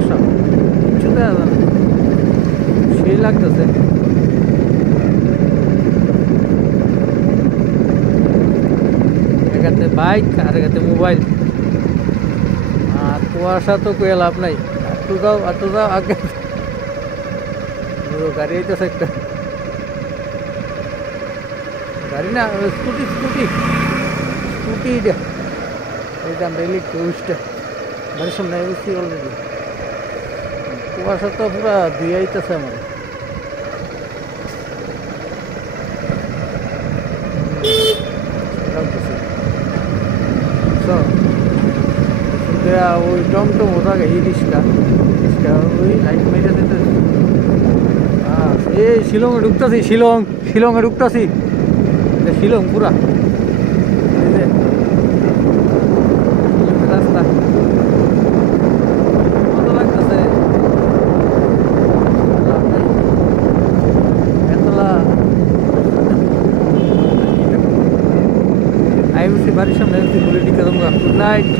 কুয়াশা কিছু দেখা যায় না, সেই লাগতেছে। একাতে বাইক আর একাতে মোবাইল, আর কুয়াশা তো কয়ে লাভ নাই। আর তো যাও আগে। গাড়ি আইতেছে একটা, গাড়ি না স্কুটি স্কুটি স্কুটি, এটা এটা আমরা ইলেকট্রিকটা বাড়ির সামনে বুঝছি অলরেডি। কুয়াশা তো পুরা ধুয়ে আইতেছে আমার। ওই টমটম ওটা এই রিক্সা রিক্সা ওই লাইট মেরে দিতে। এই শিলংয়ে ঢুকতেছি, শিলংয়ে ঢুকতেছি, শিলং পুরা রাস্তা কত লাগতেছে। আই বাড়ির সামনে গুড নাইট।